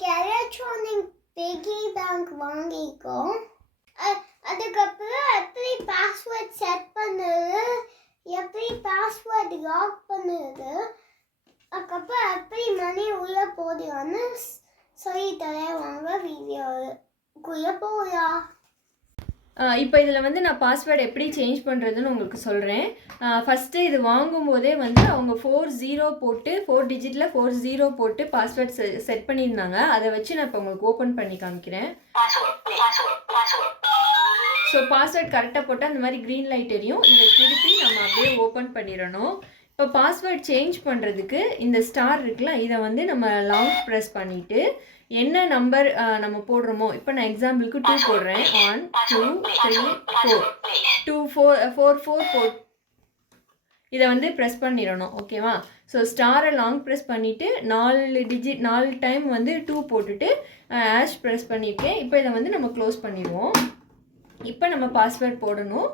இன்னைக்கு electronic பிகி bank வாங்கிக்கோம். அதுக்கப்புறம் எப்படி பாஸ்வேர்ட் செட் பண்ணுறது, எப்படி பாஸ்வேர்ட் லாக் பண்ணுறது, அதுக்கப்புறம் எப்படி மணி உள்ளே போடுவான்னு சொல்லித்தரேன். வாங்க வீடியோக்குள்ளே போகலாம். இப்போ இதில் வந்து நான் பாஸ்வேர்டு எப்படி சேஞ்ச் பண்ணுறதுன்னு உங்களுக்கு சொல்கிறேன். ஃபஸ்ட்டு இது வாங்கும்போதே வந்து அவங்க 40 போட்டு 4 டிஜிட்டில் 40 போட்டு பாஸ்வேர்ட் செட் பண்ணியிருந்தாங்க. அதை வச்சு நான் இப்போ உங்களுக்கு ஓப்பன் பண்ணி காமிக்கிறேன். ஸோ பாஸ்வேர்ட் கரெக்டாக போட்டால் அந்த மாதிரி க்ரீன் லைட் எரியும். இதை திருப்பி நம்ம அப்படியே ஓப்பன் பண்ணிடணும். இப்போ பாஸ்வேர்ட் சேஞ்ச் பண்ணுறதுக்கு இந்த ஸ்டார் இருக்குல்ல, இதை வந்து நம்ம லாங் ப்ரெஸ் பண்ணிவிட்டு என்ன நம்பர் நம்ம போடுறோமோ, இப்போ நான் எக்ஸாம்பிளுக்கு 2 போடுறேன். 1 2 3 4 2 4 4 4 இதை வந்து ப்ரெஸ் பண்ணிடணும். ஓகேவா? ஸோ ஸ்டாரை லாங் ப்ரெஸ் பண்ணிவிட்டு 4 டைம் வந்து 2 போட்டுட்டு ஆஷ் ப்ரெஸ் பண்ணியிருக்கேன். இப்போ இதை வந்து நம்ம க்ளோஸ் பண்ணிடுவோம். இப்போ நம்ம பாஸ்வேர்ட் போடணும்.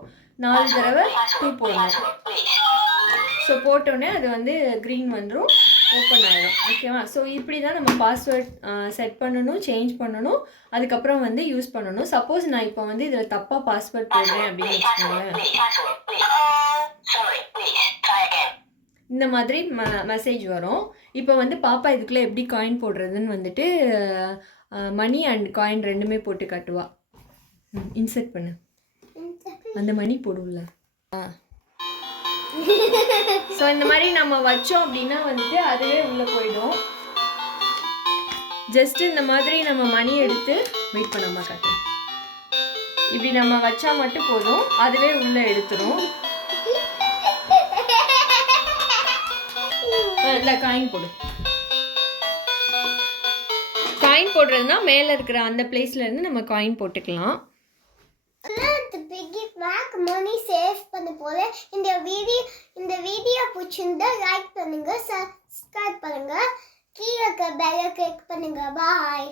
4 தடவை 2 போடணும். ஸோ போட்டோடனே அது வந்து க்ரீன் வந்துடும், ஓப்பன் ஆகிடும். ஓகேவா? ஸோ இப்படி தான் நம்ம பாஸ்வேர்ட் செட் பண்ணணும், சேஞ்ச் பண்ணணும், அதுக்கப்புறம் வந்து யூஸ் பண்ணணும். சப்போஸ் நான் இப்போ வந்து இதில் தப்பாக பாஸ்வேர்ட் போடுறேன் அப்படின்னு வச்சுக்கோங்களேன், இந்த மாதிரி மெசேஜ் வரும். இப்போ வந்து பாப்பா இதுக்குள்ளே எப்படி காயின் போடுறதுன்னு வந்துட்டு மணி அண்ட் காயின் ரெண்டுமே போட்டு காட்டுவா. இன்சர்ட் பண்ணு, அந்த மணி போடும்ல. ஸோ இந்த மாதிரி நம்ம வச்சோம் அப்படின்னா வந்துட்டு அதுவே உள்ளே போயிடும். ஜஸ்ட் இந்த மாதிரி நம்ம மணி எடுத்து வெயிட் பண்ணாமல் காட்டுறேன். இப்படி நம்ம வச்சா மட்டும் போதும், அதுவே உள்ளே எடுத்துரும். இல்லை, காயின் போடு. காயின் போடுறதுனா மேலே இருக்கிற அந்த பிளேஸ்லேருந்து நம்ம காயின் போட்டுக்கலாம். மணி சேவ் பண்ண போல. இந்த வீடியோ பிடிச்சிருந்தா லைக் பண்ணுங்க, சப்ஸ்கிரைப் பண்ணுங்க, கீழே பெல் கிளிக் பண்ணுங்க. பாய்.